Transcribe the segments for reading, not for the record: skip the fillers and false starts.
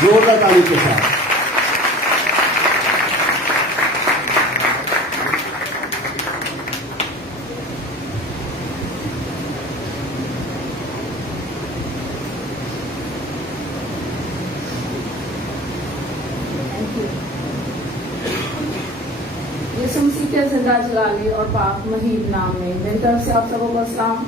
زوردار تالی کے ساتھ. یسوع مسیح کے زندہ جلالی اور پاک مہیب نام میں میری طرف سے آپ سبوں کو السلام.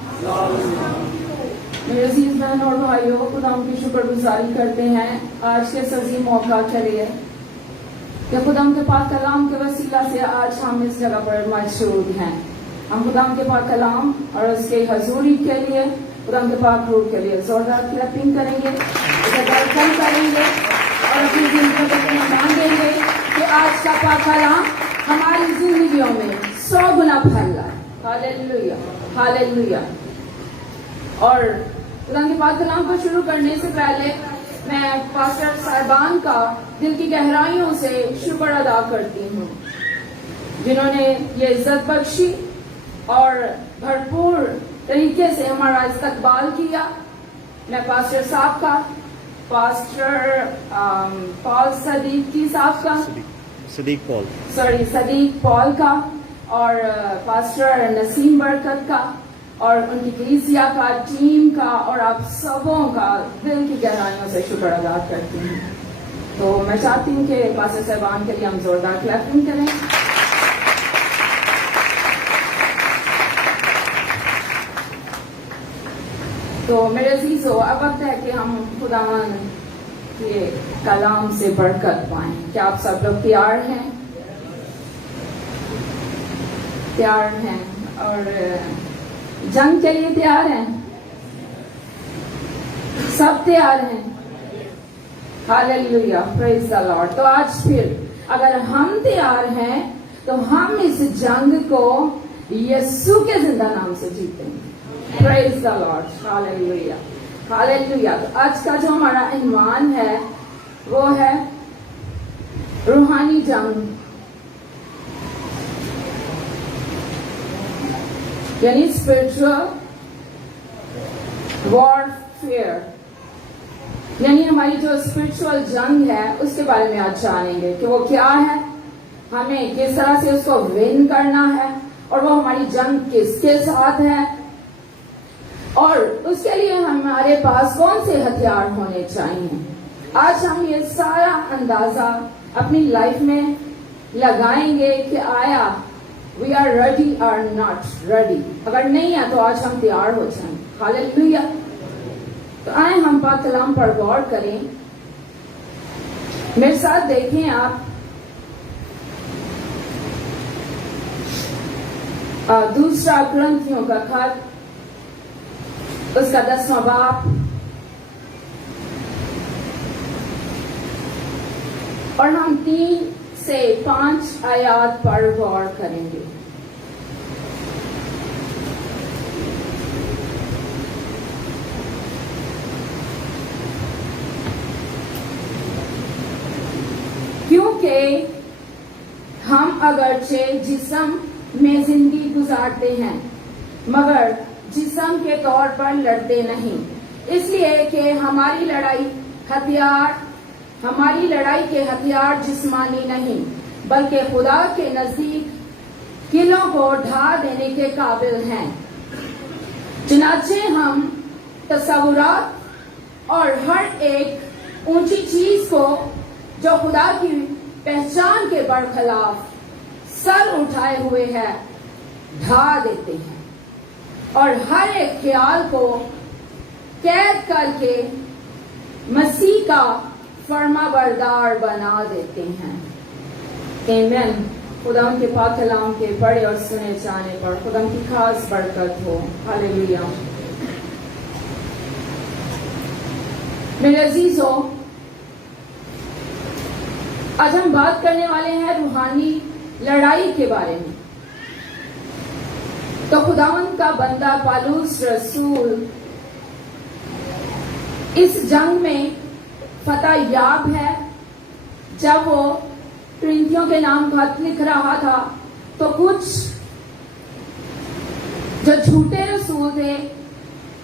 میرے عزیز بہن اور بھائیوں، خدا ان کی شکر گزاری کرتے ہیں آج کے اس عظیم موقع کے لیے کہ خدا کے پاک کلام کے وسیلہ سے آج ہم اس جگہ پر موجود ہیں. ہم خدا کے پاک کلام اور اس کے حضوری کے لیے، خدا کے پاک روح کے لیے زوردار کلیپنگ کریں گے، اسے ویلکم کریں گے اور اپنی زندگی میں مانگیں گے کہ آج کا پاک کلام ہماری زندگیوں میں 100 گنا پھل لائے. ہاللیلویا ہاللیلویا. اور خدا کے پاک کلام کو شروع کرنے سے پہلے میں پاسٹر صاحبان کا دل کی گہرائیوں سے شکر ادا کرتی ہوں جنہوں نے یہ عزت بخشی اور بھرپور طریقے سے ہمارا استقبال کیا. میں پاسٹر صاحب کا، پاسٹر پال صدیقی صاحب کا، صدیق پال کا، اور پاسٹر نسیم برکت کا اور ان کی کلیسیا کا، ٹیم کا اور آپ سبوں کا دل کی گہرائیوں سے شکر ادا کرتی ہوں. تو میں چاہتی ہوں کہ پاسٹر صاحبان کے لیے ہم زوردار کلیپنگ کریں. تو میرے عزیزو، اب وقت ہے کہ ہم خداوند کے کلام سے برکت پائیں. کیا آپ سب لوگ تیار ہیں؟ تیار ہیں اور جنگ کے لیے تیار ہیں؟ سب تیار ہیں؟ ہاللیلویا، پریز دی لارڈ. تو آج پھر اگر ہم تیار ہیں تو ہم اس جنگ کو یسوع کے زندہ نام سے جیتیں گے. پریز دی لارڈ، ہاللیلویا ہاللیلویا. تو آج کا جو ہمارا عنوان ہے وہ ہے روحانی جنگ، یعنی اسپرچل وارفیئر. یعنی ہماری جو اسپرچل جنگ ہے اس کے بارے میں آج جانیں گے کہ وہ کیا ہے، ہمیں کس طرح سے اس کو ون کرنا ہے، اور وہ ہماری جنگ کس کے ساتھ ہے، اور اس کے لیے ہمارے پاس کون سے ہتھیار ہونے چاہیے. آج ہم یہ سارا اندازہ اپنی لائف میں لگائیں گے کہ آیا وی آر ریڈی اور ناٹ ریڈی. اگر نہیں ہے تو آج ہم تیار ہو جائیں. ہاللیلویا. تو آئیں ہم پاک کلام پر غور کریں. میرے ساتھ دیکھیں آپ دوسرا کرنتھیوں کا خط، اس کا 10واں باب اور ہم 3 سے 5 آیات پر غور کریں گے. کیونکہ ہم اگرچہ جسم میں زندگی گزارتے ہیں مگر جسم کے طور پر لڑتے نہیں، اس لیے کہ ہماری لڑائی کے ہتھیار جسمانی نہیں بلکہ خدا کے نزدیک قلعوں کو ڈھا دینے کے قابل ہیں. چنانچہ ہم تصورات اور ہر ایک اونچی چیز کو جو خدا کی پہچان کے برخلاف سر اٹھائے ہوئے ہے ڈھا دیتے ہیں، اور ہر ایک خیال کو قید کر کے مسیح کا فرما بردار بنا دیتے ہیں. آمین. خدا ان کے پاک کلام کے پڑھے اور سنے جانے پر خدا ان کی خاص برکت ہو. ہاللیلویا. میرے عزیزو، آج ہم بات کرنے والے ہیں روحانی لڑائی کے بارے میں. تو خداوند کا بندہ پالوس رسول اس جنگ میں فتح یاب ہے. جب وہ کرنتھیوں کے نام خط لکھ رہا تھا تو کچھ جو جھوٹے رسول تھے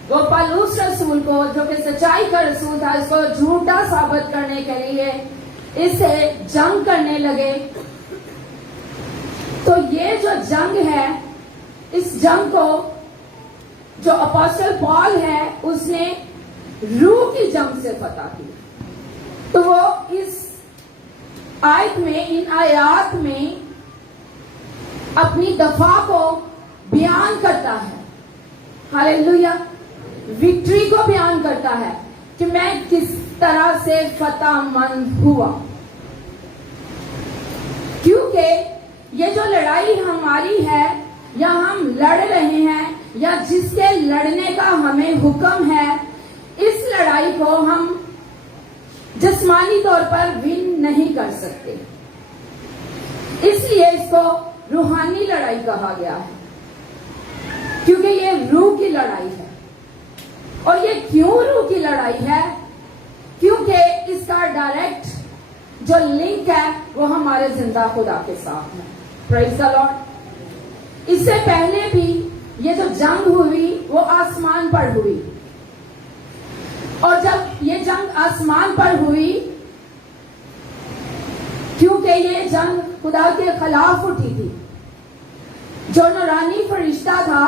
وہ پالوس رسول کو جو کہ سچائی کا رسول تھا اس کو جھوٹا ثابت کرنے کے لیے اس سے جنگ کرنے لگے. تو یہ جو جنگ ہے اس جنگ کو جو اپوسٹل پال ہے اس نے روح کی جنگ سے فتح کی. تو وہ اس آیت میں ان آیات میں اپنی دفاع کو بیان کرتا ہے. ہاللیلویا. وکٹری کو بیان کرتا ہے کہ میں کس طرح سے فتح مند ہوا. کیونکہ یہ جو لڑائی ہماری ہے یا ہم لڑ رہے ہیں یا جس کے لڑنے کا ہمیں حکم ہے اس لڑائی کو ہم جسمانی طور پر ون نہیں کر سکتے. اس لیے اس کو روحانی لڑائی کہا گیا ہے کیونکہ یہ روح کی لڑائی ہے. اور یہ کیوں روح کی لڑائی ہے؟ کیونکہ اس کا ڈائریکٹ جو لنک ہے وہ ہمارے زندہ خدا کے ساتھ ہے. پریز دی لارڈ. اس سے پہلے بھی یہ جو جنگ ہوئی وہ آسمان پر ہوئی اور جب یہ جنگ آسمان پر ہوئی کیونکہ یہ جنگ خدا کے خلاف اٹھی تھی. جو نورانی فرشتہ تھا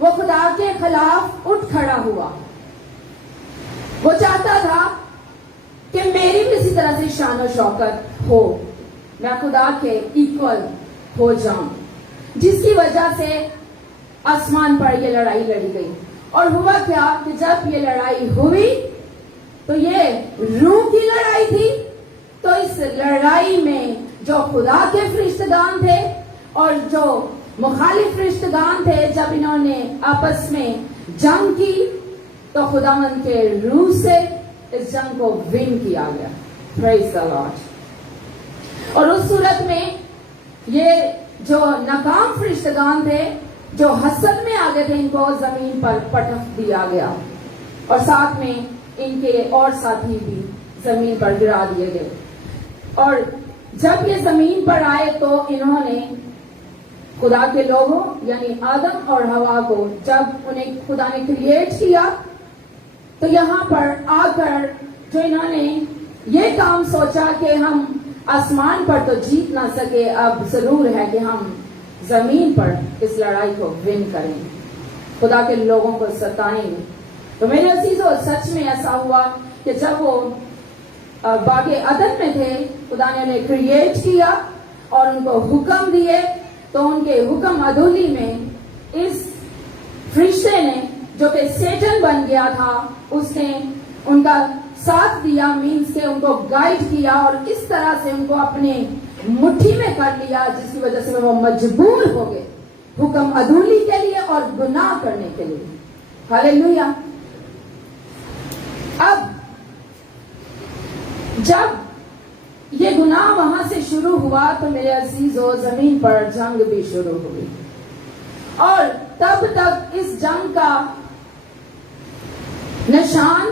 وہ خدا کے خلاف اٹھ کھڑا ہوا. وہ چاہتا تھا کہ میری بھی اسی طرح سے شان و شوکت ہو, میں خدا کے ایکول ہو جاؤں, جس کی وجہ سے آسمان پر یہ لڑائی لڑی گئی. اور ہوا کیا کہ جب یہ لڑائی ہوئی تو یہ روح کی لڑائی تھی. تو اس لڑائی میں جو خدا کے فرشتگان تھے اور جو مخالف فرشتگان تھے جب انہوں نے آپس میں جنگ کی تو خداوند کے روح سے اس جنگ کو ون کیا گیا. پریز دی لارڈ. اور اس صورت میں یہ جو ناکام فرشتگان تھے جو حسد میں آگے تھے ان کو زمین پر پٹک دیا گیا اور ساتھ میں ان کے اور ساتھی بھی زمین پر گرا دیے گئے. اور جب یہ زمین پر آئے تو انہوں نے خدا کے لوگوں یعنی آدم اور حوا کو جب انہیں خدا نے کریٹ کیا تو یہاں پر آ کر جو انہوں نے یہ کام سوچا کہ ہم آسمان پر تو جیت نہ سکے, اب ضرور ہے کہ ہم زمین پر اس لڑائی کو ون کریں, خدا کے لوگوں کو ستائیں گے. تو میرے عزیزو سچ میں ایسا ہوا کہ جب وہ باغ عدن میں تھے خدا نے انہیں کریٹ کیا اور ان کو حکم دیے تو ان کے حکم عدولی میں اس فرشتے نے جو کہ سیٹن بن گیا تھا اس نے ان کا ساتھ دیا, مینس کہ ان کو گائیڈ کیا اور اس طرح سے ان کو اپنے مٹھی میں کر لیا جس کی وجہ سے وہ مجبور ہو گئے حکم عدولی کے لیے اور گناہ کرنے کے لیے. ہاللیلویا. اب جب یہ گناہ وہاں سے شروع ہوا تو میرے عزیزو زمین پر جنگ بھی شروع ہوئی اور تب تک اس جنگ کا نشان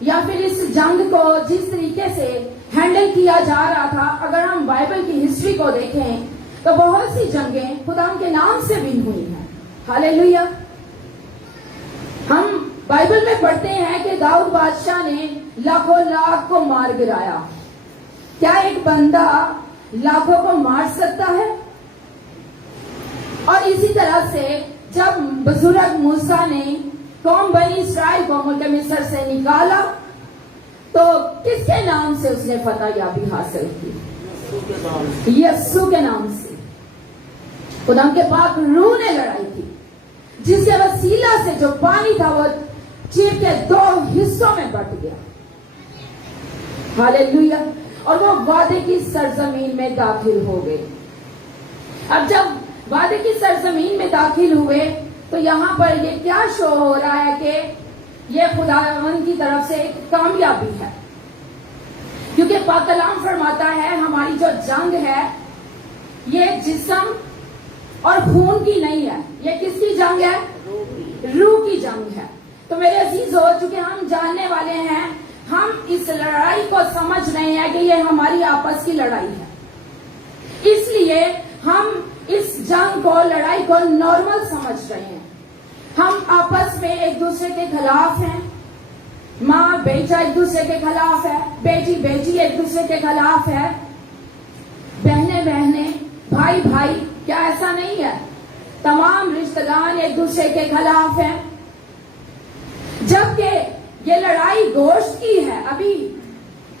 یا پھر اس جنگ کو جس طریقے سے ہینڈل کیا جا رہا تھا, اگر ہم بائبل کی ہسٹری کو دیکھیں تو بہت سی جنگیں خدا کے نام سے ون ہوئی ہیں. ہاللیلویا. ہم بائبل میں پڑھتے ہیں کہ داؤد بادشاہ نے لاکھوں لاکھ کو مار گرایا. کیا ایک بندہ لاکھوں کو مار سکتا ہے؟ اور اسی طرح سے جب بزرگ موسیٰ نے قوم بنی اسرائیل کو ملک مصر سے نکالا تو کس کے نام سے اس نے فتح یابی حاصل کی؟ یسوع کے نام سے. خدا کے پاک روح نے لڑائی کی جس کے وسیلہ سے جو پانی تھا وہ چیر کے 2 حصوں میں بٹ گیا. ہاللیلویا. اور وہ وعدے کی سرزمین میں داخل ہو گئے. اب جب وعدے کی سرزمین میں داخل ہوئے تو یہاں پر یہ کیا شو ہو رہا ہے کہ یہ خداوند کی طرف سے ایک کامیابی ہے, کیونکہ پاک کلام فرماتا ہے ہماری جو جنگ ہے یہ جسم اور خون کی نہیں ہے. یہ کس کی جنگ ہے؟ روح کی جنگ ہے. تو میرے عزیزو چونکہ ہم جاننے والے ہیں, ہم اس لڑائی کو سمجھ رہے ہیں کہ یہ ہماری آپس کی لڑائی ہے, اس لیے ہم اس جنگ کو لڑائی کو نارمل سمجھ رہے ہیں. ہم آپس میں ایک دوسرے کے خلاف ہیں. ماں بیٹا ایک دوسرے کے خلاف ہے, بیٹی بیٹی ایک دوسرے کے خلاف ہے, بہنیں بہنیں, بھائی بھائی. کیا ایسا نہیں ہے؟ تمام رشتہ دار ایک دوسرے کے خلاف ہیں. جبکہ یہ لڑائی گوشت کی ہے. ابھی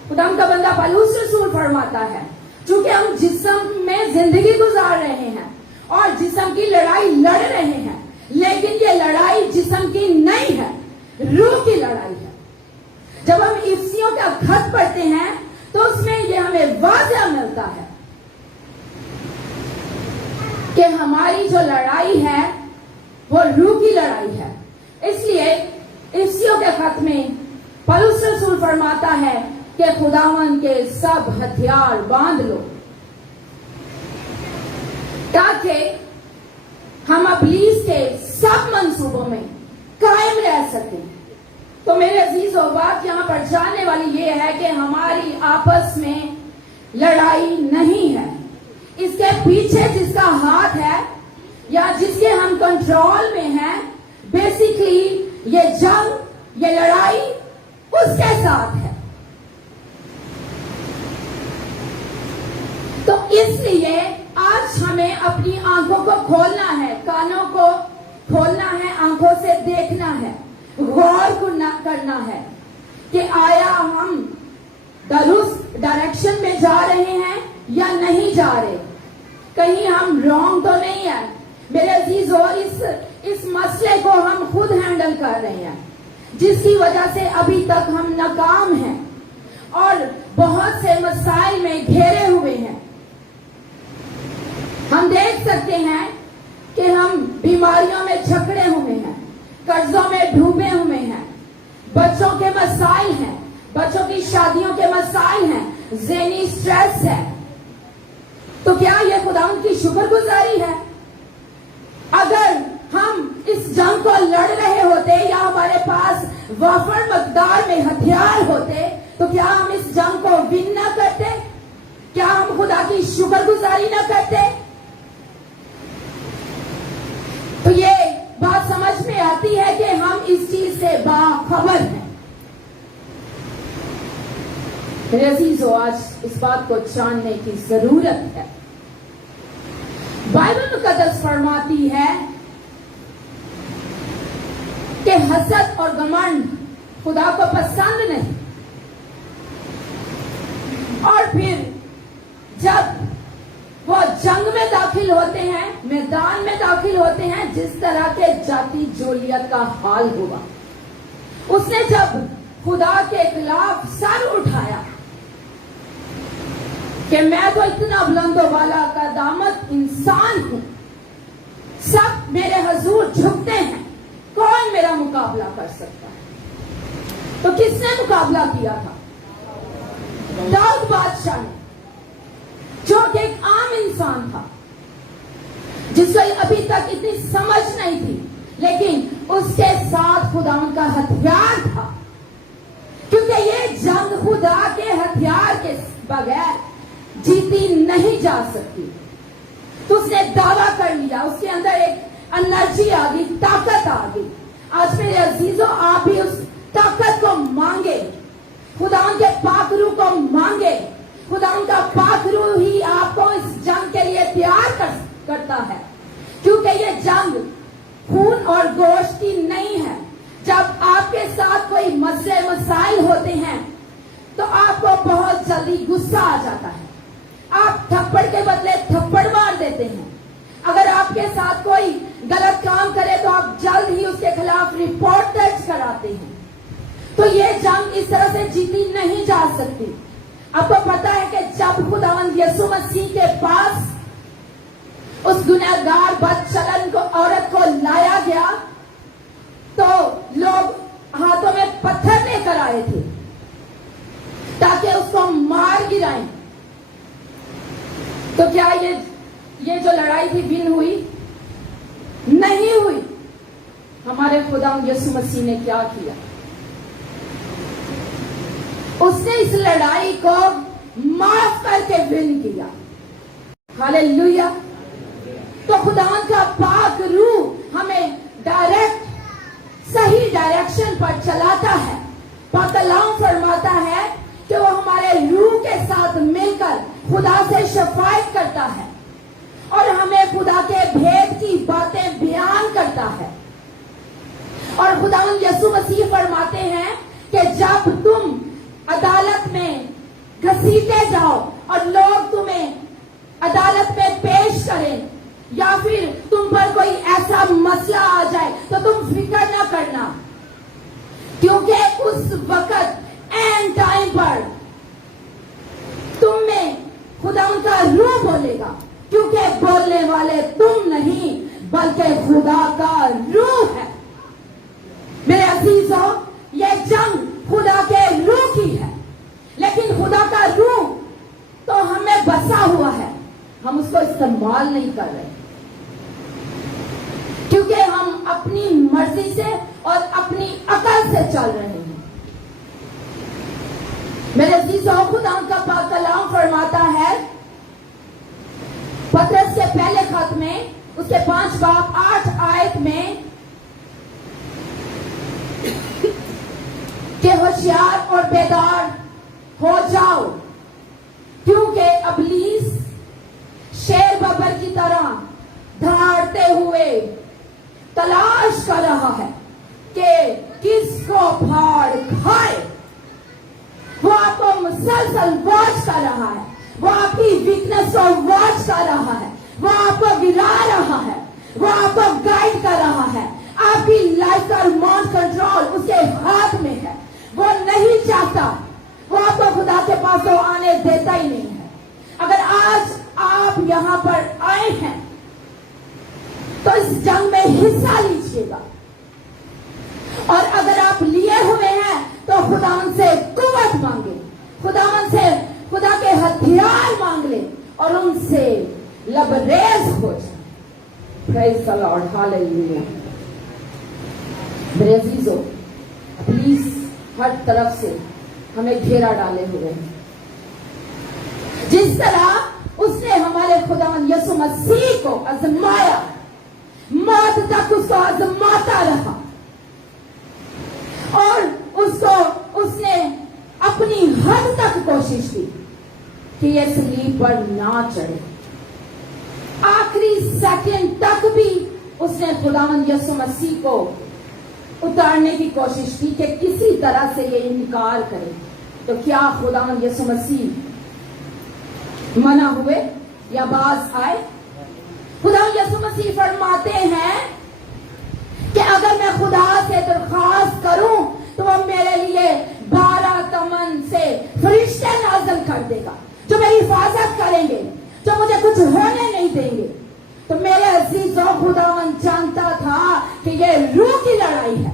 خدا کا بندہ پولس رسول فرماتا ہے چونکہ ہم جسم میں زندگی گزار رہے ہیں اور جسم کی لڑائی لڑ رہے ہیں, لیکن یہ لڑائی جسم کی نہیں ہے, روح کی لڑائی ہے. جب ہم افسیوں کا خط پڑھتے ہیں تو اس میں یہ ہمیں واضح ملتا ہے کہ ہماری جو لڑائی ہے وہ روح کی لڑائی ہے. اس لیے افسیوں کے خط میں پولس رسول فرماتا ہے کہ خداوند کے سب ہتھیار باندھ لو تاکہ ہم ابلیس کے سب منصوبوں میں قائم رہ سکیں. تو میرے عزیزو, بات یہاں پر جاننے والی یہ ہے کہ ہماری آپس میں لڑائی نہیں ہے. اس کے پیچھے جس کا ہاتھ ہے یا جس کے ہم کنٹرول میں ہیں, بیسیکلی یہ جنگ, یہ لڑائی اس کے ساتھ ہے. تو اس لیے آج ہمیں اپنی آنکھوں کو کھولنا ہے, کانوں کو کھولنا ہے, آنکھوں سے دیکھنا ہے, غور کرنا ہے کہ آیا ہم درست ڈائریکشن میں جا رہے ہیں یا نہیں جا رہے, کہیں ہم رانگ تو نہیں ہے. میرے عزیزو, اس مسئلے کو ہم خود ہینڈل کر رہے ہیں جس کی وجہ سے ابھی تک ہم ناکام ہیں اور بہت سے مسائل میں گھیرے ہوئے ہیں. ہم دیکھ سکتے ہیں کہ ہم بیماریوں میں جھکڑے ہوئے ہیں, قرضوں میں ڈوبے ہوئے ہیں, بچوں کے مسائل ہیں, بچوں کی شادیوں کے مسائل ہیں, ذہنی سٹریس ہے. تو کیا یہ خدا کی شکر گزاری ہے؟ اگر ہم اس جنگ کو لڑ رہے ہوتے یا ہمارے پاس وافر مقدار میں ہتھیار ہوتے تو کیا ہم اس جنگ کو ون نہ کرتے؟ کیا ہم خدا کی شکر گزاری نہ کرتے؟ تو یہ بات سمجھ میں آتی ہے کہ ہم اس چیز سے باخبر ہیں. میرے عزیزو, آج اس بات کو جاننے کی ضرورت ہے. بائبل مقدس فرماتی ہے کہ حسد اور گھمنڈ خدا کو پسند نہیں. اور پھر جب وہ جنگ میں داخل ہوتے ہیں, میدان میں داخل ہوتے ہیں, جس طرح کے جاتی جولیت کا حال ہوا, اس نے جب خدا کے خلاف سر اٹھایا کہ میں تو اتنا بلند و بالا قدامت انسان ہوں, سب میرے حضور جھکتے ہیں, کون میرا مقابلہ کر سکتا ہے؟ تو کس نے مقابلہ کیا تھا؟ داؤد بادشاہ نے, جو کہ ایک عام انسان تھا, جس کو ابھی تک اتنی سمجھ نہیں تھی, لیکن اس کے ساتھ خدا کا ہتھیار تھا, کیونکہ یہ جنگ خدا کے ہتھیار کے بغیر جیتی نہیں جا سکتی. تو اس نے دعویٰ کر لیا, اس کے اندر ایک انرجی آ گئی, طاقت آ گئی. آج میرے عزیزوں, آپ بھی اس طاقت کو مانگے, خدا کے پاک روح کو مانگے. خدا کا پاک روح ہی آپ کو اس جنگ کے لیے تیار کرتا ہے, کیونکہ یہ جنگ خون اور گوشت کی نہیں ہے. جب آپ کے ساتھ کوئی مسئلے مسائل ہوتے ہیں تو آپ کو بہت جلدی غصہ آ جاتا ہے, آپ تھپڑ کے بدلے تھپڑ مار دیتے ہیں. اگر آپ کے ساتھ کوئی غلط کام کرے تو آپ جلد ہی اس کے خلاف رپورٹ درج کراتے ہیں. تو یہ جنگ اس طرح سے جیتی نہیں جا سکتی. آپ کو پتا ہے کہ جب خداوند یسوع مسیح کے پاس اس گنہگار بدچلن کو عورت کو لایا گیا تو لوگ ہاتھوں میں پتھر لے کر آئے تھے تاکہ اس کو مار گرائیں. تو کیا یہ جو لڑائی تھی ون ہوئی؟ نہیں ہوئی. ہمارے خداوند یسوع مسیح نے کیا کیا؟ اس نے اس لڑائی کو معاف کر کے ون کیا. ہاللیلویا. تو خداوند کا پاک روح ہمیں डायरेक्ट सही डायरेक्शन पर चलाता है। पाक कलाम फरमाता है कि वो हमारे रूह के साथ मिलकर खुदा से शफायत करता है और हमें खुदा के भेद की बातें बयान करता है। और खुदावंद यीशु मसीह फरमाते हैं कि जब तुम अदालत में घसीटे जाओ और लोग तुम्हें अदालत में पेश करें या फिर तुम पर कोई ऐसा मसला आ जाए तो तुम फिक्र ना करना, क्योंकि उस वक्त एंड टाइम पर तुम में खुदा उनका रूह बोलेगा, क्योंकि बोलने वाले तुम नहीं बल्कि खुदा का रूह है। मेरे अजीजों, ये जंग खुदा के रूह की है, लेकिन खुदा का रूह तो हमें बसा हुआ है, हम उसको इस्तेमाल नहीं कर रहे, क्योंकि हम अपनी मर्जी से और अपनी अकल से चल रहे हैं। मेरे अजीजों, खुदा का पाक कलाम फरमाता है पतरस के पहले खत में उसके 5 बाब 8 आयत में कि होशियार और बेदार हो जाओ, क्योंकि इब्लीस शेर बबर की तरह दहाड़ते हुए तलाश कर रहा है कि किसको फाड़ खाए। वो आपको मुसलसल वॉच कर रहा है, वो आपकी वीकनेस को वॉच कर रहा है, वो आपको गिरा रहा है, वो आपको गाइड कर रहा है। आपकी लाइफ का रिमोट कंट्रोल उसके हाथ में है। वो नहीं चाहता, वो आपको खुदा के पास तो आने देता ही नहीं है। अगर आज आप यहाँ पर आए हैं तो इस जंग में हिस्सा लीजिएगा, और अगर आप लिए हुए हैं तो खुदावन से कुव्वत मांगे, खुदावन से खुदा के हथियार मांग ले और उनसे लबरेज हो जाए। Praise the Lord, hallelujah. मेरे अजीजों, प्लीज हर तरफ से हमें घेरा डाले हुए हैं। जिस तरह उसने हमारे खुदावन यीशु मसीह को आजमाया, मौत तक उसको आजमाता रहा और उसने अपनी हद तक कोशिश की कि ये सलीब पर ना चढ़े। आखिरी सेकंड तक भी उसने खुदावन यीशु मसीह को उतारने की कोशिश की कि किसी तरह से ये इनकार करे। तो क्या खुदावन यीशु मसीह मना हुए या बाज आए? खुदावन यीशु मसीह फरमाते हैं कि अगर मैं खुदा से दरख्वास्त करूं तो वो मेरे लिए 12 तमन से फरिश्ते नाज़िल कर देगा जो मेरी हिफाजत करेंगे, जो मुझे कुछ होने नहीं देंगे। तो मेरे अजीजों, खुदावन जानता था कि ये रूह की लड़ाई है,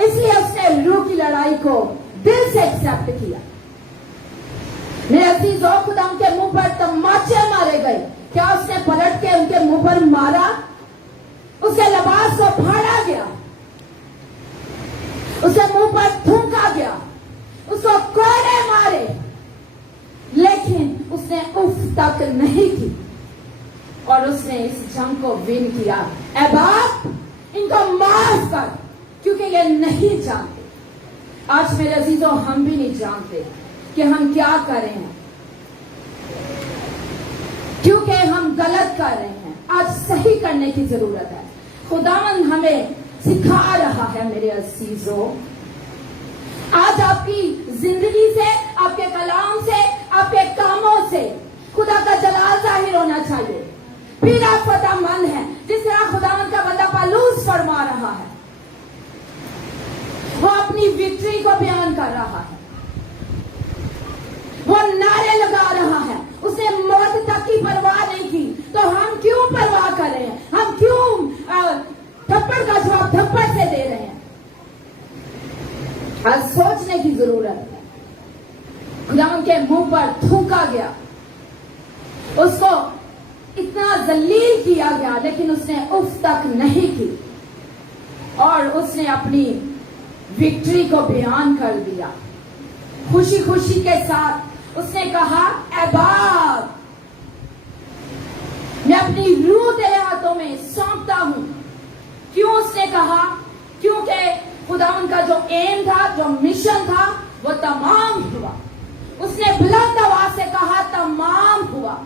इसलिए उसने रूह की लड़ाई को दिल से एक्सेप्ट किया। मेरे अजीजों, खुदा उनके मुंह पर तमाचे मारे गए। क्या उसने पलट के उनके मुंह पर मारा? उसके लिबास को फाड़ा गया, उसके मुंह पर थूका गया, उसको कोड़े मारे, लेकिन उसने उफ तक नहीं की और उसने इस जंग को विन किया। ऐ बाप, इनको माफ कर, क्योंकि ये नहीं जानते। आज मेरे अजीजों, हम भी नहीं जानते कि हम क्या कर रहे हैं, क्योंकि हम गलत कर रहे हैं। आज सही करने की जरूरत है। खुदावन हमें सिखा रहा है। मेरे अजीजों, आज आपकी जिंदगी से, आपके कलाम से, आपके कामों से खुदा का जलाल जाहिर होना चाहिए। फिर आप फतेहमंद हैं, जिस तरह खुदावन का बंदा पौलुस फरमा रहा है। वो अपनी विक्ट्री को बयान कर रहा है, वो नारे लगा रहा है। उसने मौत तक की परवाह नहीं की, तो हम क्यों परवाह कर रहे हैं? हम क्यों थप्पड़ का जवाब थप्पड़ से दे रहे हैं? आज सोचने की जरूरत है। खुदावन के मुंह पर थूका गया, उसको इतना जलील किया गया, लेकिन उसने उफ तक नहीं की और उसने अपनी विक्ट्री को बयान कर दिया। खुशी खुशी के साथ उसने कहा, ऐ बाप, मैं अपनी रूह तेरे हाथों में सौंपता हूं। क्यों उसने कहा? क्योंकि खुदा उनका जो एम था, जो मिशन था, वो तमाम हुआ। उसने बुलंद आवाज से कहा तमाम हुआ।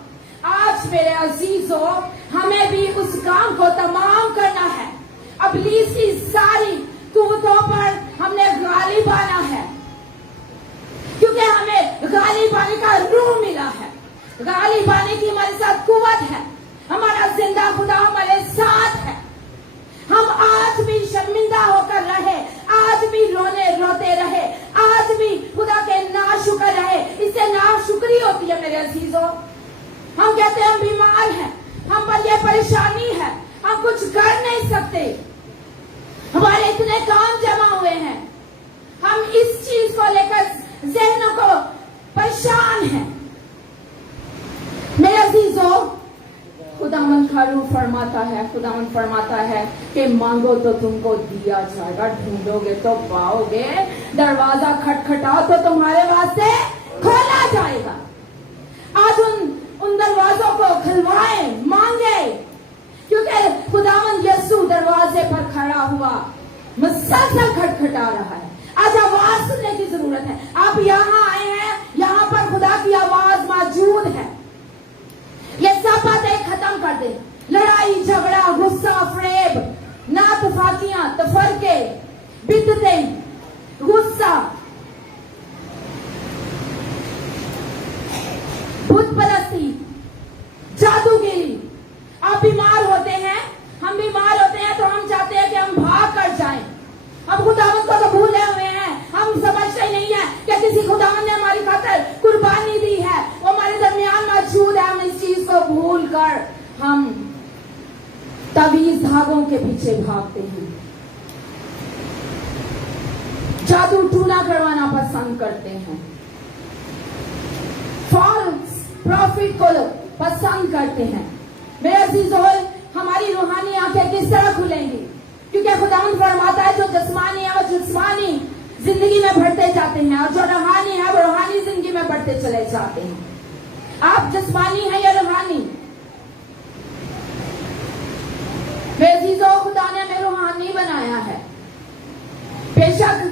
आज मेरे अजीजों, हमें भी उस काम को तमाम करना है। इब्लीस की सारी कुव्वतों पर हमने गालिब आना है, क्योंकि हमें गालिब आने का रूह मिला है। गालिब आने की हमारे साथ कुव्वत है। हमारा जिंदा खुदा हमारे साथ है। हम आज भी शर्मिंदा होकर रहे, आज भी रोते रहे, आज भी खुदा के नाशुक्र रहे, इससे नाशुक्री होती है मेरे अजीजों। हम कहते हैं हम बीमार हैं, हम पर ये परेशानी है, हम कुछ कर नहीं सकते, हमारे इतने काम जमा हुए हैं, हम इस चीज को लेकर ज़हनों को परेशान हैं। मेरे अजीजों, खुदावंद का रूह फरमाता है कि मांगो तो तुमको दिया जाएगा, ढूंढोगे तो पाओगे, दरवाजा खटखटाओ तो तुम्हारे वास्ते खोला जाएगा। आज उन दरवाजों को खुलवाए, मांगे, क्योंकि खुदावंद यीशु दरवाजे पर खड़ा हुआ, मुसलसल खटखटा रहा है। आज आवाज सुनने की जरूरत है। आप यहाँ आए हैं, यहाँ पर खुदा की आवाज मौजूद है। ये सब बातें खत्म कर दे, लड़ाई झगड़ा, गुस्सा, फरेब, नातफाकियां, तफरके, बिदतें, गुस्सा, बुत परस्ती, जादूगिरी। आप बीमार होते हैं, हम बीमार होते हैं तो हम चाहते हैं कि हम भाग कर जाएं। हम खुदावंद को तो भूले हुए हैं, हम समझते ही नहीं है कि किसी खुदावंद ने हमारी खातिर कुर्बानी दी है, वो हमारे दरमियान मौजूद है। हम इस चीज को भूल कर हम तवीज धागों के पीछे भागते हैं, जादू टूना करवाना पसंद करते हैं, फॉल्स प्रॉफिट को पसंद करते हैं। मेरे अजीजों, हमारी रूहानी आंखें किस तरह खुलेंगी? क्योंकि खुदावंद फरमाता है जो जिस्मानी है वो जिस्मानी जिंदगी में बढ़ते जाते हैं, और जो रूहानी है वो रूहानी जिंदगी में बढ़ते चले जाते हैं। आप जिस्मानी हैं या रूहानी? बेअजीजों, खुदा ने हमें रूहानी बनाया है। बेशक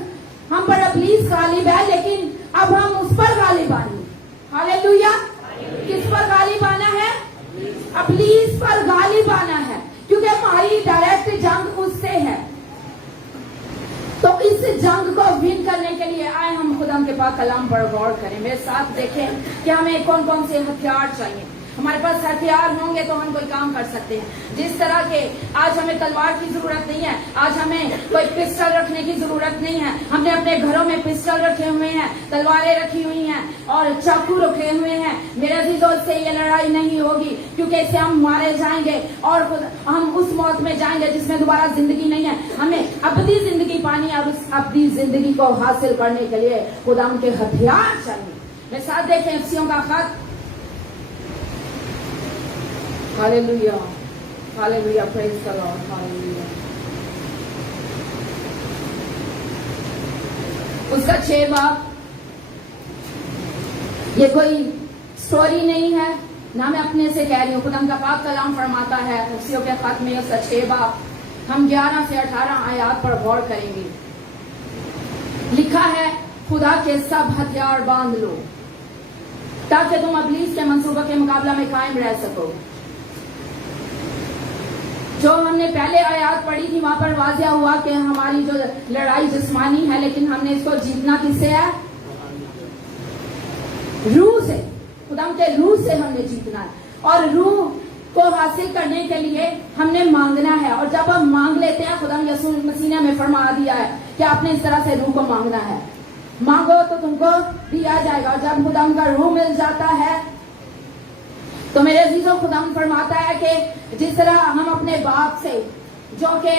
हम पर इब्लीस गालिब है, लेकिन अब हम उस पर गालिब आनी। हालेलुया। किस पर गालिब आना है? इब्लीस पर गालिब आना है, क्योंकि हमारी डायरेक्ट जंग उससे है। तो इस जंग को विन करने के लिए आए हम खुदा के पाक कलाम पर गौर करें। मेरे साथ देखें कि हमें कौन कौन से हथियार चाहिए। हमारे पास हथियार होंगे तो हम कोई काम कर सकते हैं। जिस तरह के आज हमें तलवार की जरूरत नहीं है, आज हमें कोई पिस्टल रखने की जरूरत नहीं है। हमने अपने घरों में पिस्टल रखे हुए हैं, तलवारें रखी हुई हैं और चाकू रखे हुए हैं। मेरे अजीजों, से ये लड़ाई नहीं होगी, क्योंकि इससे हम मारे जाएंगे और हम उस मौत में जाएंगे जिसमें दोबारा जिंदगी नहीं है। हमें अबदी जिंदगी पानी है, और उस अबदी जिंदगी को हासिल करने के लिए खुदा के हथियार चाहिए। मेरे साथ देखें इफ्सियों का खत। Hallelujah, hallelujah, praise the Lord, hallelujah. उसका 6 बाब, ये कोई स्टोरी नहीं है, ना मैं अपने से कह रही हूँ। खुदा का पाक कलाम फरमाता है उसी के खत में, उसका 6 बाब, हम 11 से 18 आयात पर गौर करेंगे। लिखा है, खुदा के सब हथियार बांध लो ताकि तुम इब्लीस के मंसूबे के मुकाबला में कायम रह सको। जो हमने पहले आयत पढ़ी थी वहां पर वाज़िया हुआ कि हमारी जो लड़ाई जिस्मानी है, लेकिन हमने इसको जीतना किससे है? रूह से। खुदा के रूह से हमने जीतना है, और रूह को हासिल करने के लिए हमने मांगना है। और जब हम मांग लेते हैं, खुदा यीशु मसीह ने हमें फरमा दिया है कि आपने इस तरह से रूह को मांगना है। मांगो तो तुमको दिया जाएगा। और जब खुदा का रूह मिल जाता है तो मेरे अजीजों, खुदा फरमाता है कि जिस तरह हम अपने बाप से जो कि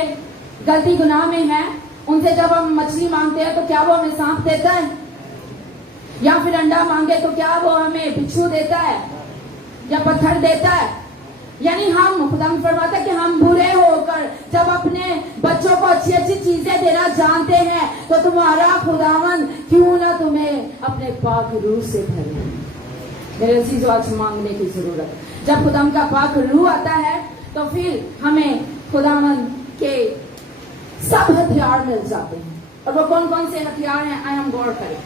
गलती गुनाह में है, उनसे जब हम मछली मांगते हैं तो क्या वो हमें सांप देता है? या फिर अंडा मांगे तो क्या वो हमें बिच्छू देता है या पत्थर देता है? यानी हम, खुदा फरमाता है कि हम बुरे होकर जब अपने बच्चों को अच्छी अच्छी चीजें देना जानते हैं, तो तुम्हारा खुदावन क्यों ना तुम्हें अपने पाक रूह से भरे। मेरे अजीजों, आज मांगने की जरूरत है। जब खुदा का पाक रूह आता है तो फिर हमें खुदावन के सब हथियार मिल जाते हैं। और वो कौन कौन से हथियार हैं, आइए हम गौर करें।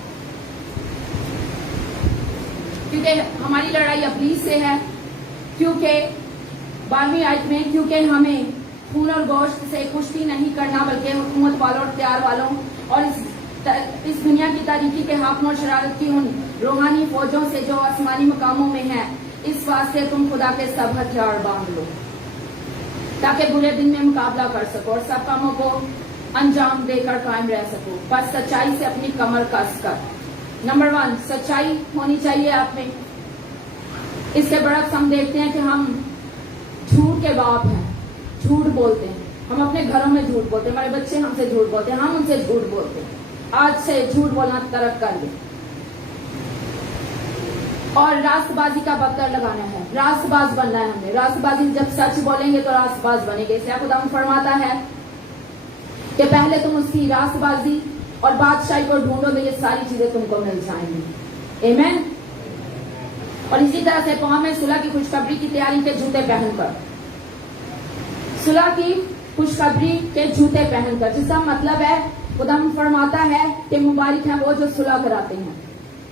क्योंकि हमारी लड़ाई इब्लीस से है, क्योंकि 12वीं आयत में, क्योंकि हमें खून और गोश्त से कुश्ती नहीं करना बल्कि हुकूमत वालों और इख्तियार वालों और इस दुनिया की तारीकी के हाकिम और शरारत की उन रूहानी फौजों से जो आसमानी मकामों में है। इस वास्ते तुम खुदा के सब हथियार बांध लो ताकि बुरे दिन में मुकाबला कर सको और सब कामों को अंजाम देकर कायम रह सको। बस सच्चाई से अपनी कमर कस कर। नंबर 1, सच्चाई होनी चाहिए आप में। इससे बरक्स हम देखते हैं कि हम झूठ के बाप हैं, झूठ बोलते हैं। हम अपने घरों में झूठ बोलते हैं, हमारे बच्चे हमसे झूठ बोलते हैं, हम उनसे झूठ बोलते हैं। आज से झूठ बोलना तर्क कर दे और रास्तबाजी का बख्तर लगाना है। रास्तबाज बनना है हमने। रास्तबाजी, जब सच बोलेंगे तो रास्तबाज बनेंगे। इसलिए खुदा फरमाता है कि पहले तुम उसकी रास्तबाजी और बादशाही को ढूंढोगे, ये सारी चीजें तुमको मिल जाएंगी। आमीन। और इसी तरह से कौम में सुलह की खुशखबरी की तैयारी के जूते पहनकर, सुलह की खुशखबरी के जूते पहनकर, जिसका मतलब है खुदा फरमाता है कि मुबारक है वो जो सुलह कराते हैं।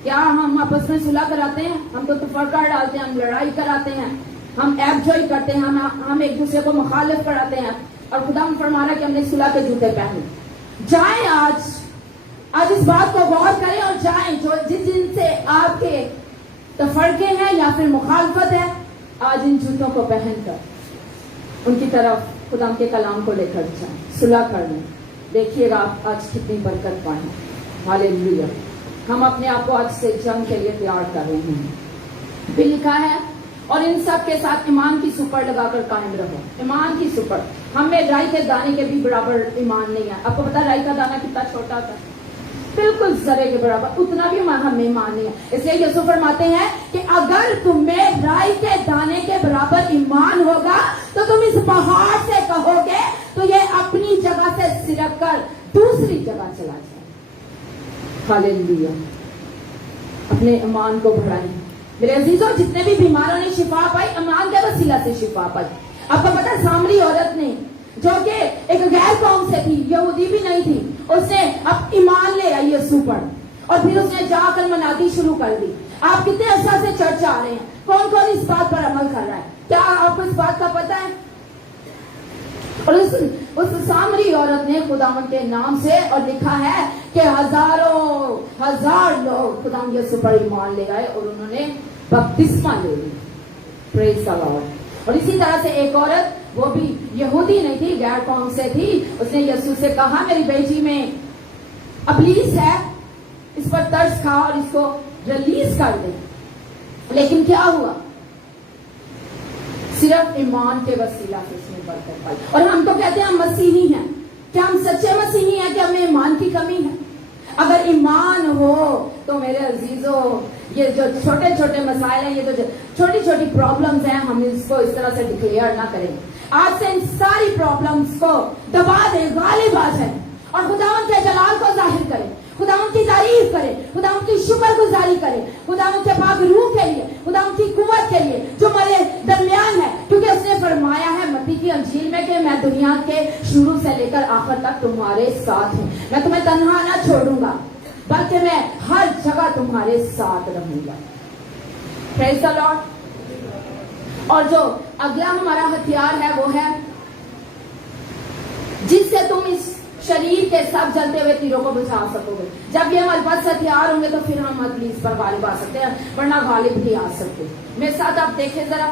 क्या हम आपस में सुलह कराते हैं? हम तो तफरका डालते हैं, हम लड़ाई कराते हैं, हम ऐबजोई करते हैं, हम एक दूसरे को मुखालिफ कराते हैं। और खुदा फरमा रहा है कि हमने सुलह के जूते पहने। जाएं आज इस बात को गौर करें और जाएं। जो जिनसे आपके तफरके हैं या फिर मुखालफत है, आज इन जूतों को पहनकर उनकी तरफ खुदा के कलाम को लेकर जाएं, सुलह कर लें। देखिएगा आप आज कितनी बरकत पाएं। हालेलुया। हम अपने आप को आज से जंग के लिए तैयार कर रहे हैं। भी लिखा है, और इन सब के साथ ईमान की सुपर लगाकर कायम रहो। ईमान की सुपर। हम में राई के दाने के भी बराबर ईमान नहीं है। आपको पता है राई का दाना कितना छोटा था? बिल्कुल जरे के बराबर, उतना भी हम में ईमान नहीं है। इसलिए यीशु फरमाते हैं कि अगर तुम्हें राई के दाने के बराबर ईमान होगा तो तुम इस पहाड़ से कहोगे तो ये अपनी जगह से सिरक कर दूसरी जगह चला जाए। हालेलुया। अपने ईमान को बढ़ाएं। मेरे अजीजों, जितने भी बीमारों ने शिफा पाई, ईमान के वसीला से शिफा पाई। आपको पता है सामरी औरत ने, जो कि एक गैर कौम से थी, यहूदी भी नहीं थी, उसने अब ईमान ले आई यीशु पर और फिर उसने जाकर मनाती शुरू कर दी। आप कितने अर्सा से चर्च आ रहे हैं? कौन कौन इस बात पर अमल कर रहा है? क्या आपको इस बात का पता है? और उस सामरी औरत ने खुदावन के नाम से, और लिखा है कि हजार लोग खुदावन यीशु पर ईमान ले गए और उन्होंने बपतिस्मा ले ली। Praise the Lord. और इसी तरह से एक औरत, वो भी यहूदी नहीं थी, गैर कौम से थी, उसने यीशु से कहा मेरी बेटी में इब्लीस है, इस पर तरस खा और इसको रिलीज कर दे। लेकिन क्या हुआ? सिर्फ ईमान के वसीला से उसने बरकत पाई। और हम तो कहते हैं हम मसीही हैं। क्या हम सच्चे मसीही हैं कि हमें ईमान की कमी है? अगर ईमान हो तो मेरे अजीजों, ये जो छोटे छोटे मसाइल हैं, ये जो छोटी छोटी प्रॉब्लम्स हैं, हम इसको इस तरह से डिक्लेयर ना करें। आज से इन सारी प्रॉब्लम्स को दबा दें, गालिब आ जाए और खुदावंद के जलाल को जाहिर करें, खुदावंद की तारीफ करें, खुदावंद की शुक्रगुजारी करें, खुदावंद के पाक रूह के लिए, खुदावंद की कुव्वत के लिए जो हमारे दरमियान है। क्योंकि उसने फरमाया है मत्ती की अंजील में कि मैं दुनिया के शुरू से लेकर आखिर तक तुम्हारे साथ हूँ। मैं तुम्हें तन्हा ना छोड़ूंगा, बल्कि मैं हर जगह तुम्हारे साथ रहूंगा। Praise the Lord. और जो अगला हमारा हथियार है वो है जिससे तुम इस शरीर के सब जलते हुए तीरों को बचा सकोगे। जब ये हमारे पास हथियार होंगे तो फिर हम इब्लीस पर गालिब आ सकते हैं, वरना गालिब नहीं आ सकते। मेरे साथ आप देखें जरा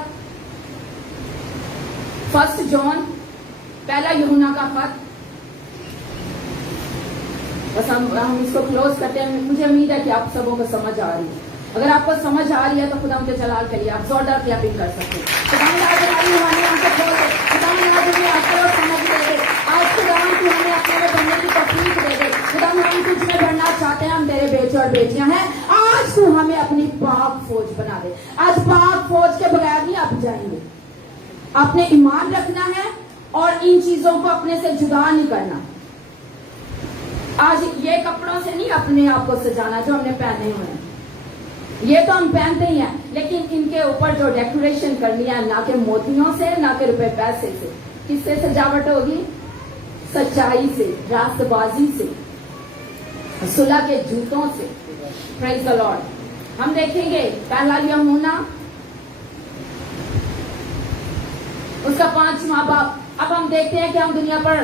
1 जॉन, पहला यूहन्ना का खत। बस हम इसको क्लोज करते हैं। मुझे उम्मीद है कि आप सबों को समझ आ रही है। अगर आपको समझ आ रही है तो खुदा उनके जलाल के लिए आप जोरदार क्लैपिंग कर सकते हैं। खुदा तुझमें बढ़ना चाहते हैं, हम तेरे बेटे और बेटियां हैं। आज तू हमें अपनी पाक फौज बना दे। आज पाक फौज के बगैर नहीं आप जाएंगे। आपने ईमान रखना है और इन चीजों को अपने से जुदा नहीं करना। आज ये कपड़ों से नहीं अपने आप को सजाना जो हमने पहने हुए हैं, ये तो हम पहनते ही हैं, लेकिन इनके ऊपर जो डेकोरेशन करनी है, ना के मोतियों से, ना के रुपए पैसे से, किससे सजावट होगी? सच्चाई से, रास्तबाजी से, सुलह के जूतों से। Praise the Lord. हम देखेंगे पहला यूहन्ना उसका 5वां बाब। अब हम देखते हैं कि हम दुनिया पर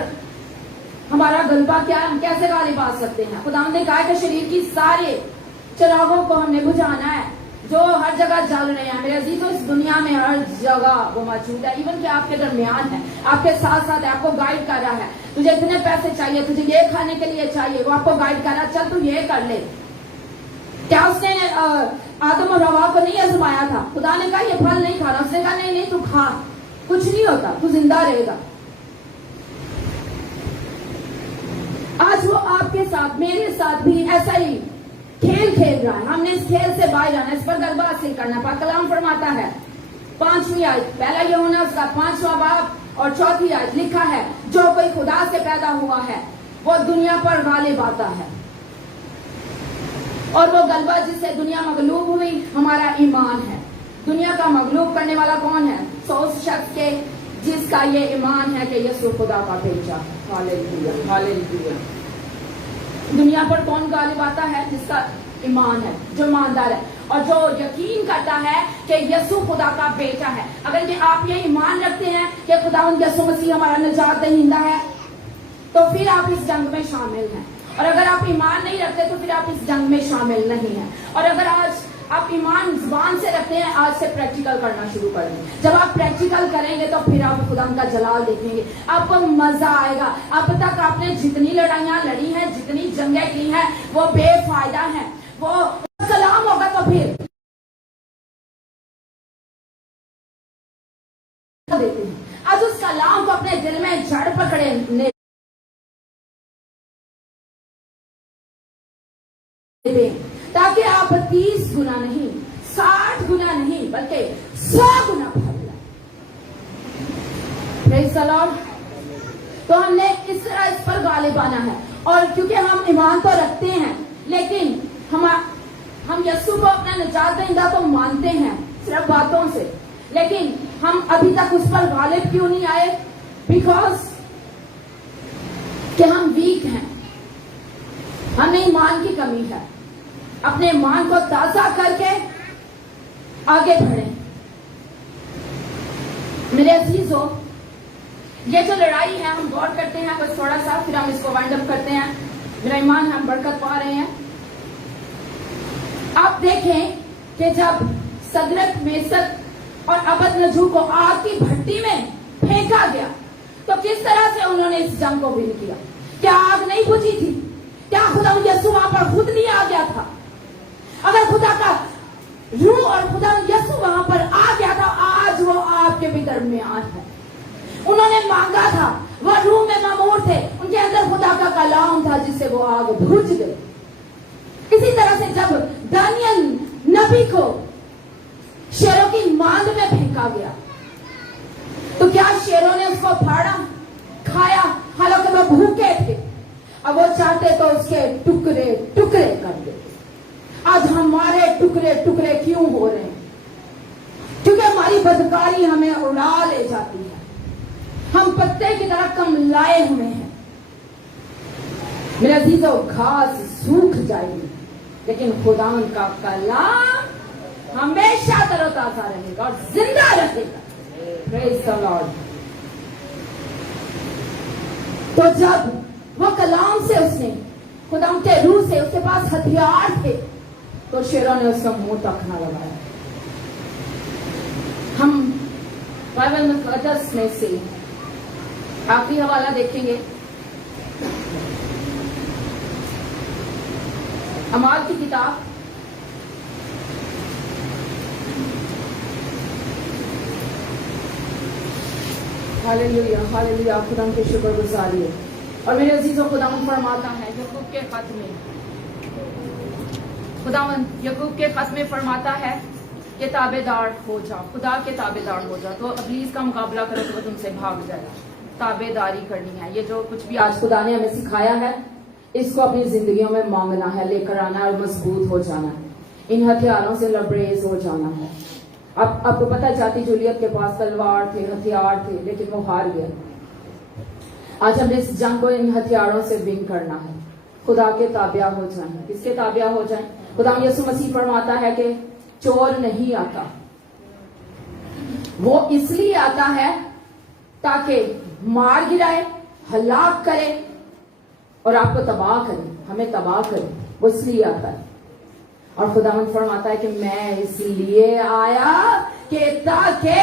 हमारा गलबा क्या है, हम कैसे गालिब आ सकते हैं। खुदा ने कहा कि शरीर की सारे चिरागों को हमने बुझाना है जो हर जगह जल रहे हैं। मेरे अजीजों, इस दुनिया में हर जगह वो मौजूद है, इवन कि आपके दरमियान है, आपके साथ साथ है, आपको गाइड कर रहा है। तुझे इतने पैसे चाहिए, तुझे ये खाने के लिए चाहिए, वो आपको गाइड कर रहा है, चल तू ये कर ले। क्या उसने आदम और हवा को नहीं आजमाया था? खुदा ने कहा ये फल नहीं खाना, उसने कहा नहीं नहीं तू खा, कुछ नहीं होता, तू जिंदा रहेगा। आज वो आपके साथ, मेरे साथ भी ऐसा ही खेल खेल रहा है। हमने इस खेल से बाहर आना, इस पर गलबा हासिल करना। पाक कलाम फरमाता है 5वीं आयत, पहला यूहन्ना उसका 5वां बाब और 4थी आयत लिखा है, जो कोई खुदा से पैदा हुआ है वो दुनिया पर गालिब आता है। और वो गलबा जिससे दुनिया मगलूब हुई हमारा ईमान है। दुनिया का मगलूब करने वाला कौन है? सो उस शख्स के जिसका ये ईमान है कि यीशु खुदा का बेटा है। Hallelujah, hallelujah. दुनिया पर कौन गालिब आता है? जिसका ईमान है, जो ईमानदार है और जो यकीन करता है कि यीशु खुदा का बेटा है। अगर कि आप ये ईमान रखते हैं कि खुदावंद यीशु मसीह हमारा निजात दहिंदा है, तो फिर आप इस जंग में शामिल हैं। और अगर आप ईमान नहीं रखते तो फिर आप इस जंग में शामिल नहीं हैं। और अगर आज आप ईमान जुबान से रखते हैं, आज से प्रैक्टिकल करना शुरू कर दें। जब आप प्रैक्टिकल करेंगे तो फिर आप खुदा का जलाल देखेंगे, आपको मजा आएगा। अब तक आपने जितनी लड़ाइयां लड़ी हैं, जितनी जंगें की हैं, वो बेफायदा हैं। वो सलाम होगा तो फिर देते हैं। आज उस कलाम को अपने दिल में जड़ पकड़े ताकि आप 30 गुना नहीं, 60 गुना नहीं, बल्कि 100 गुना फल लाए। Praise the Lord. तो हमने इस तरह इस पर गालिब आना है। और क्योंकि हम ईमान तो रखते हैं, लेकिन हम यीशु को अपना निजात दहिंदा तो मानते हैं सिर्फ बातों से, लेकिन हम अभी तक उस पर गालिब क्यों नहीं आए? बिकॉज कि हम वीक हैं, हमें ईमान की कमी है। अपने ईमान को ताजा करके आगे बढ़े। मेरे अजीजों, ये जो लड़ाई है हम गौर करते हैं बस थोड़ा सा, फिर हम इसको वाइंड अप करते हैं। मेरा ईमान हम बरकत पा रहे हैं। आप देखें कि जब सदरक, मेसक और अबदनजू को आग की भट्टी में फेंका गया तो किस तरह से उन्होंने इस जंग को विन किया? क्या आग नहीं बुझी थी? क्या खुदा यीशु वहां पर खुद नहीं आ गया था? अगर खुदा का रूह और खुदा यीशु वहां पर आ गया था, आज वो आपके भी दरमियान है। उन्होंने मांगा था, वो रूह में ममूर थे, उनके अंदर खुदा का कलाम था जिससे वो आग बुझ गई। इसी तरह से जब दानियल नबी को शेरों की मांद में फेंका गया तो क्या शेरों ने उसको फाड़ा, खाया? हालांकि वो भूखे थे। अब वो चाहते तो उसके टुकड़े टुकड़े कर देते। आज हमारे टुकड़े टुकड़े क्यों हो रहे हैं? क्योंकि हमारी बदकारी हमें उड़ा ले जाती है। हम पत्ते की तरह कम लाए हुए हैं। मेरे अजीजों, घास सूख जाएगी लेकिन खुदा का कलाम हमेशा तरोताजा रहेगा और जिंदा रहेगा। Praise the Lord. तो जब वो कलाम से उसने, खुदा के रूह से उसके पास हथियार थे, तो शेरों ने उसका मुंह तक ना लगाया। हम बाइबल मुक़द्दस में से आखिरी हवाला देखेंगे, अमाल की किताब हालेलुया, हालेलुया। खुदा के शुक्रगुजारी है। और मेरे अजीजों, खुदावंद फरमाता है याकूब के खत में, खुदावंद याकूब के खत में फरमाता है कि ताबेदार हो जाओ, खुदा के ताबेदार हो जाओ। तो इब्लीस का मुकाबला करो तो वो तुमसे भाग जाएगा। ताबेदारी करनी है। ये जो कुछ भी आज खुदा ने हमें सिखाया है, इसको अपनी जिंदगियों में मांगना है, लेकर आना है और मजबूत हो जाना है। इन हथियारों से लबरेज हो जाना है। अब आपको पता है, जाती जूलियत के पास तलवार थे, हथियार थे, लेकिन वो हार गया। آج ہم نے اس جنگ کو ان ہتھیاروں سے ون کرنا ہے. خدا کے تابع ہو جائیں. کس کے تابع ہو جائیں؟ خدا یسوع مسیح فرماتا ہے کہ چور نہیں آتا, وہ اس لیے آتا ہے تاکہ مار گرائے, ہلاک کرے اور آپ کو تباہ کرے, ہمیں تباہ کرے. وہ اس لیے آتا ہے. اور خداوند فرماتا ہے کہ میں اس لیے آیا کہ تاکہ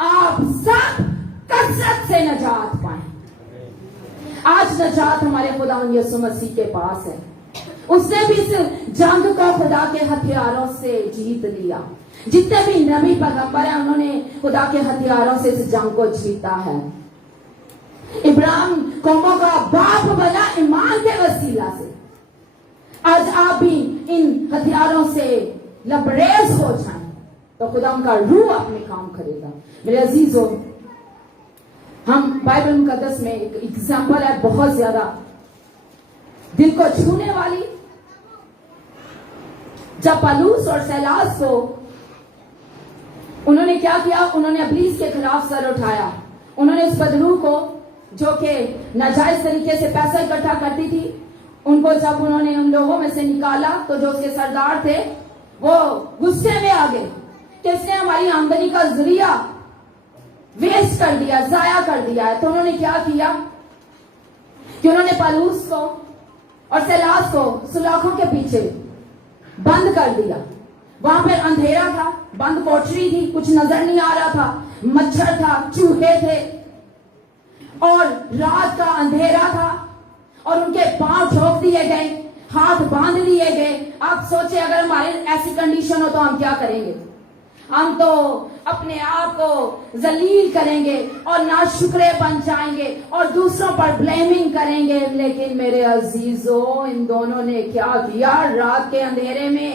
آپ سب کثرت سے نجات پائیں. آج نجات ہمارے خداوند یسوع مسیح کے پاس ہے. اس نے بھی اس جنگ کو خدا کے ہتھیاروں سے جیت لیا. جتنے بھی نبی پیغمبر ہیں انہوں نے خدا کے ہتھیاروں سے اس جنگ کو جیتا ہے. ابراہیم قوموں کا باپ بنا ایمان کے وسیلہ سے. آج آپ بھی ان ہتھیاروں سے لبریز ہو جائیں تو خدا ان کا روح اپنے کام کرے گا. میرے عزیزوں, ہم بائبل مقدس میں ایک ایگزامپل ہے بہت زیادہ دل کو چھونے والی. جب پالوس اور سیلاس کو انہوں نے کیا کیا, انہوں نے ابلیس کے خلاف سر اٹھایا. انہوں نے اس بدرو کو جو کہ ناجائز طریقے سے پیسہ اکٹھا کرتی تھی, ان کو جب انہوں نے ان لوگوں میں سے نکالا تو جو اس کے سردار تھے وہ غصے میں آ گئے کہ اس نے ہماری آمدنی کا ذریعہ ویسٹ کر دیا, ضائع کر دیا ہے. تو انہوں نے کیا کیا کہ انہوں نے پالوس کو اور سیلاس کو سلاخوں کے پیچھے بند کر دیا. وہاں پہ اندھیرا تھا, بند کوٹری تھی, کچھ نظر نہیں آ رہا تھا, مچھر تھا, چوہے تھے اور رات کا اندھیرا تھا. اور ان کے پاؤں ٹھوک دیے گئے, ہاتھ باندھ لیے گئے. آپ سوچیں اگر ہمارے ایسی کنڈیشن ہو تو ہم کیا کریں گے؟ ہم تو اپنے آپ کو ذلیل کریں گے اور ناشکرے بن جائیں گے اور دوسروں پر بلیمنگ کریں گے. لیکن میرے عزیزوں, ان دونوں نے کیا کیا؟ رات کے اندھیرے میں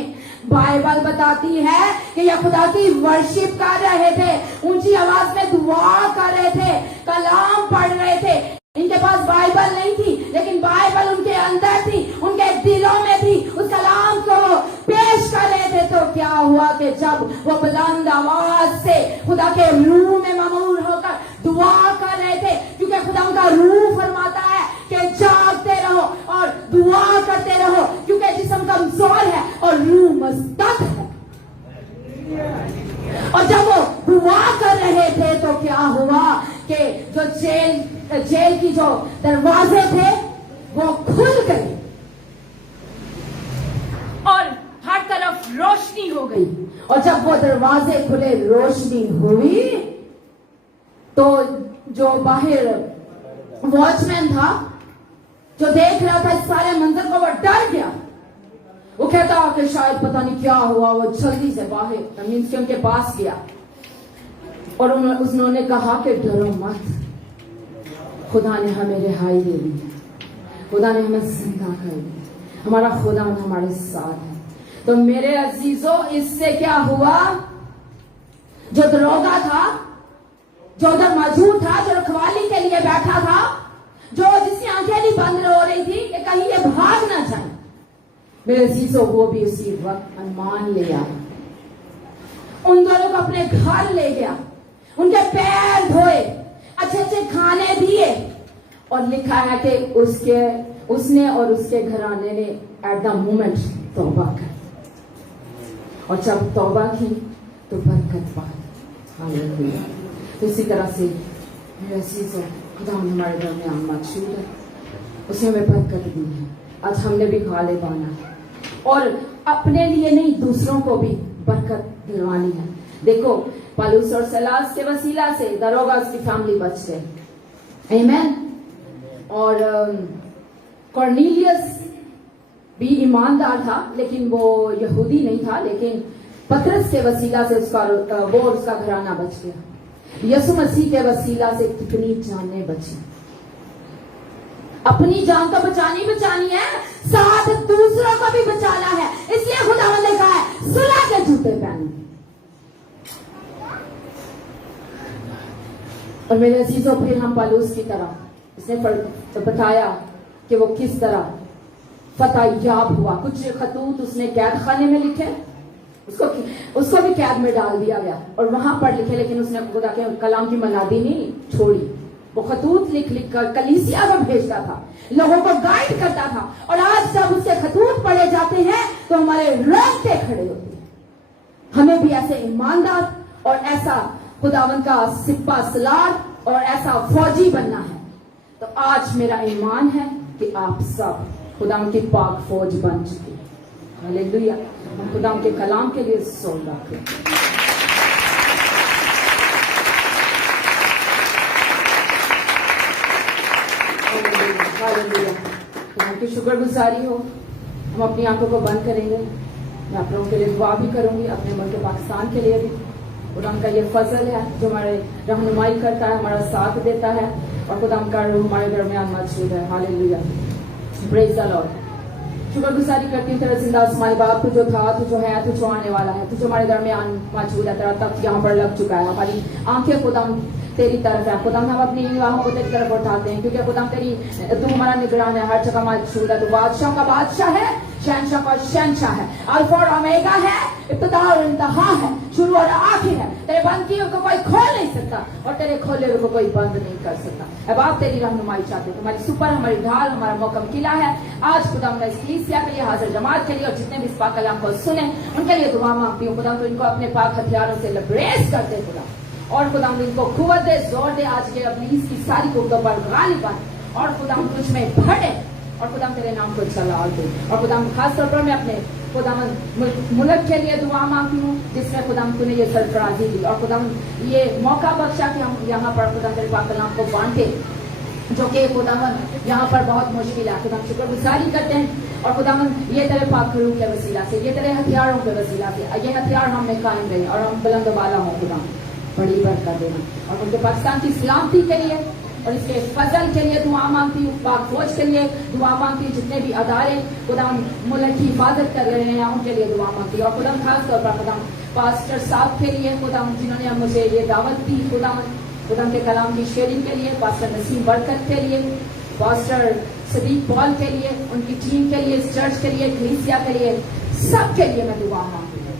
بائبل بتاتی ہے کہ یہ خدا کی ورشپ کر رہے تھے, اونچی آواز میں دعا کر رہے تھے, کلام پڑھ رہے تھے. ان کے پاس بائبل نہیں تھی لیکن بائبل ان کے اندر تھی, ان کے دلوں میں تھی. اس کلام کو پیش کر رہے تھے. تو کیا ہوا کہ جب وہ بلند آواز سے خدا کے روح میں ممور ہو کر دعا کر رہے تھے, کیونکہ خدا ان کا روح فرماتا ہے کہ جاگتے رہو اور دعا کرتے رہو, کیونکہ جسم کمزور ہے اور روح مستق ہے. اور جب وہ دعا کر رہے تھے تو کیا ہوا کہ جو جیل کی جو دروازے تھے وہ کھل گئے اور ہر طرف روشنی ہو گئی. اور جب وہ دروازے کھلے, روشنی ہوئی, تو جو باہر واچ مین تھا جو دیکھ رہا تھا اس سارے منظر کو, وہ ڈر گیا. وہ کہتا کہ شاید پتہ نہیں کیا ہوا. وہ جلدی سے باہر ان کے پاس گیا اور انہوں نے کہا کہ ڈرو مت, خدا نے ہمیں رہائی دے دی, خدا نے ہمیں زندہ کر دی, ہمارا خدا ہمارے ساتھ ہے. تو میرے عزیزوں, اس سے کیا ہوا؟ جو دروگا تھا, جو ادھر موجود تھا, جو رکھوالی کے لیے بیٹھا تھا, جو جس کی آنکھیں نہیں بند ہو رہی تھی کہ کہیں یہ بھاگ نہ جائے, میرے عزیزوں وہ بھی اسی وقت ایمان لے آیا. ان دونوں کو اپنے گھر لے گیا, ان کے پیر دھوئے, اچھے اچھے کھانے دیے, اور لکھا ہے کہ اس نے اور اس کے گھرانے نے ایٹ دا مومنٹ توبہ کی, اور جب توبہ کی تو برکت پائی. ہاللیلویا. اسی طرح سے میرے عزیزوں, خدا ہمارے درمیان موجود ہے, اس نے ہمیں برکت دی ہے. آج ہم نے بھی غالب آنا ہے اور اپنے لیے نہیں دوسروں کو بھی برکت دلوانی ہے. دیکھو پالوس اور سیلاس کے وسیلہ سے دروگا اس کی فیملی بچ گئے. آمین. اور کورنیلیس بھی ایماندار تھا لیکن وہ یہودی نہیں تھا, لیکن پترس کے وسیلہ سے اس کا گھرانہ بچ گیا. یسوع مسیح کے وسیلہ سے کتنی جانیں بچی. اپنی جان تو بچانی ہے, ساتھ دوسروں کو بھی بچانا ہے. اس لیے خدا نے کہا ہے صلح کے جوتے پہنو. اور میرے عزیزوں, پھر ہم پالوس کی طرح, اس نے بتایا کہ وہ کس طرح فتح یاب ہوا. کچھ خطوط اس نے قید خانے میں لکھے, اس کو بھی قید میں ڈال دیا گیا اور وہاں پر لکھے, لیکن اس نے خدا کے کلام کی منادی نہیں چھوڑی, وہ خطوط لکھ لکھ کر کلیسیا کو بھیجتا تھا, لوگوں کو گائیڈ کرتا تھا. اور آج جب اس کے خطوط پڑھے جاتے ہیں تو ہمارے رونگٹے کھڑے ہوتے ہیں. ہمیں بھی ایسے ایماندار اور ایسا خداوند کا سپہ سالار اور ایسا فوجی بننا ہے. تو آج میرا ایمان ہے کہ آپ سب خداوند کی پاک فوج بن چکے. ہاللیلویا. ہم خداوند کے کلام کے لیے سول رکھیں. خدا کی شکر گزاری ہو. ہم اپنی آنکھوں کو بند کریں گے. میں آپ لوگوں کے لیے دعا بھی کروں گی, اپنے ملک پاکستان کے لیے بھی. خدا کا یہ فضل ہے جو ہمارے رہنمائی کرتا ہے, ہمارا ساتھ دیتا ہے, اور خدا کا روح ہمارے درمیان موجود ہے. ہاللیلویا. پریز دی لارڈ. شکر گزاری کرتی ہوں تیرا زندہ آسمانی باپ, تو جو تھا, تو جو ہے, تو جو آنے والا ہے, تو جو ہمارے درمیان موجود ہے. تیرا تخت یہاں پر لگ چکا ہے. ہماری آنکھیں خدا تیری طرف ہے. خدا ہم اپنی نگاہوں کو تیری طرف اٹھاتے ہیں, کیونکہ خدا تیری تو ہمارا نگران ہے, ہر جگہ موجود ہے. تو بادشاہ کا بادشاہ ہے, شہنشاہ کا شہنشاہ ہے, الفا اور اومیگا ہے, ابتدا اور انتہا ہے, شروع اور آخر ہے. تیرے بند کیے کو کوئی کھول نہیں سکتا, اور تیرے کھولے ہوئے کو کوئی بند نہیں کر سکتا. اب آپ تیری رہنمائی چاہتے ہیں. ہماری سپر, ہماری ڈھال, ہمارا محکم قلعہ ہے. آج خدا میں اس کلیسیا کے لیے, حاضر جماعت کے لیے, اور جتنے بھی اس پاک کلام کو سنیں ان کے لیے دعا مانگتی ہوں. خدا تو ان کو اپنے پاک ہتھیاروں سے لبریز کر دے خدا, اور خدا ان کو قوت دے, زور دے. آج کے ابلیس کی ساری قوتوں پر غالب آئے, اور خدا تجھ میں بڑھے, اور خدا تیرے نام کو چلا دے. اور خدا خاص طور پر میں اپنے خدا ملک کے لیے دعا مانگتی ہوں جس میں خدا تو نے یہ سرفرازی دی, اور خدا یہ موقع بخشا کہ ہم یہاں پر خدا تیرے پاک کلام کو بانٹے, جو کہ خدا یہاں پر بہت مشکل ہے. خدا شکر گزاری کرتے ہیں, اور خدا یہ تیرے پاک روح کے وسیلہ سے, یہ تیرے ہتھیاروں کے وسیلہ سے, یہ ہتھیار ہم میں قائم رہے, اور ہم بلند بالا ہوں. خدا بڑی برکت دینا, اور ان کے پاکستان کی سلامتی کے لیے اور اس کے فضل کے لیے دعا مانگتی ہوں. پاک فوج کے لیے دعا مانگتی ہوں. جتنے بھی ادارے خدا ملک کی حفاظت کر رہے ہیں ان کے لیے دعا مانگتی ہوں. اور خدا خاص طور پر خدا پاسٹر صاحب کے لیے, خدا جنہوں نے مجھے یہ دعوت دی, خدا کے کلام کی شیئرنگ کے لیے, پاسٹر نسیم برکت کے لیے, پاسٹر صدیق پال کے لیے, ان کی ٹیم کے لیے, اس چرچ کے لیے, کلیسیا کے لیے, سب کے لیے میں دعا مانگتی ہوں.